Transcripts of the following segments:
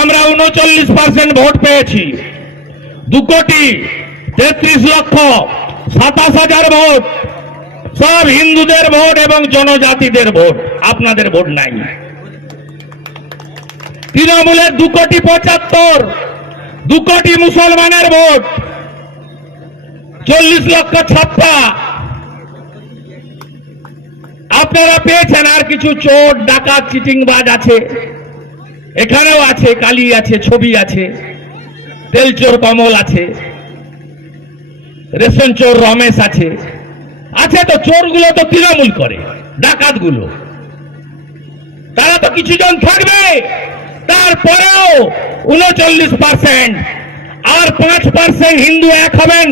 আমরা 39% ভোট পেয়েছি। 2,33,27,000 ভোট সব হিন্দুদের ভোট এবং জনজাতিদের ভোট, আপনাদের ভোট নাই। তৃণমূলের 2,75,00,000, 2 কোটি মুসলমানের ভোট, 40 লক্ষ ছাপ্পা আপনারা পেয়েছেন। আর কিছু চোর ডাকাত চিটিংবাজ আছে, এখানেও আছে, কালী আছে, ছবি আছে, তেল চোর কমল আছে, রেশন চোর রমেশ আছে। তো চোরগুলো তো তৃণমূল করে, ডাকাতগুলো তারা তো কিছু জন থাকবে। তারপরেও 39% আর 5% হিন্দু এক হবেন,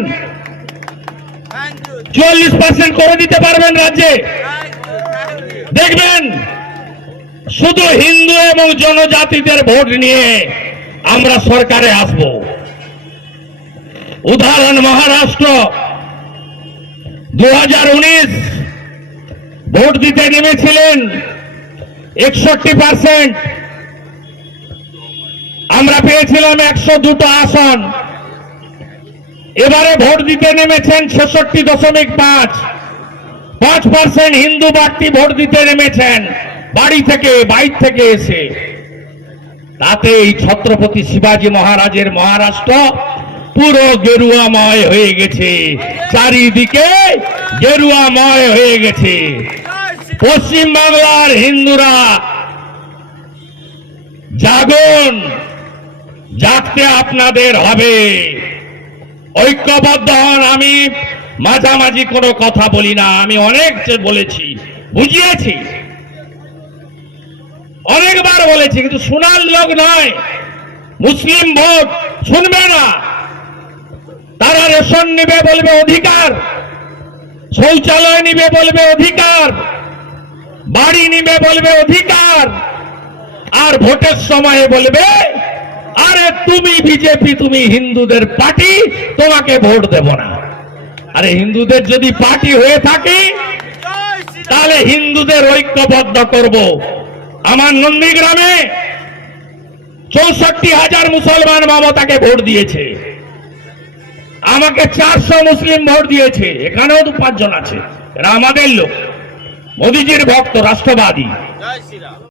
44% করে দিতে পারবেন রাজ্যে। দেখবেন শুধু হিন্দু এবং জনজাতিদের ভোট নিয়ে আমরা সরকারে আসব। উদাহরণ মহারাষ্ট্র 2019 ভোট দিতে নেমেছিলেন 61%, আমরা পেয়েছিলাম 102টা আসন। এবারে ভোট দিতে নেমেছেন 66.5% হিন্দু ব্যক্তি ভোট দিতে নেমেছেন, বাড়ি থেকে বাইরে থেকে এসে। তাতে এই ছত্রপতি শিবাজী মহারাজের মহারাষ্ট্র পুরো গেরুয়াময় হয়ে গেছে, চারিদিকে গেরুয়াময় হয়ে গেছে। পশ্চিম বাংলার হিন্দুরা জাগুন, জাগতে আপনাদের হবে, ঐক্যবদ্ধ হন। আমি মাঝামাঝি কোনো কথা বলি না, আমি অনেক বলেছি, বুঝিয়েছি, অনেকবার বলেছি, কিন্তু শোনার লোক নয়। মুসলিম ভোট শুনবে না, তারা রেশন নিবে বলবে অধিকার, শৌচালয় নিবে বলবে অধিকার, বাড়ি নিবে বলবে অধিকার, আর ভোটের সময়ে বলবে আরে তুমি বিজেপি, তুমি হিন্দুদের পার্টি, তোমাকে ভোট দেব না। আরে হিন্দুদের যদি পার্টি হয়ে থাকে তাহলে হিন্দুদের ঐক্যবদ্ধ করব। আমার নন্দীগ্রামে 64,000 মুসলমান মমতাকে ভোট দিয়েছে, আমাকে 400 মুসলিম ভোট দিয়েছে। এখানেও 2-5 জন আছে, এরা আমাদের লোক, মোদিজির ভক্ত, রাষ্ট্রবাদী।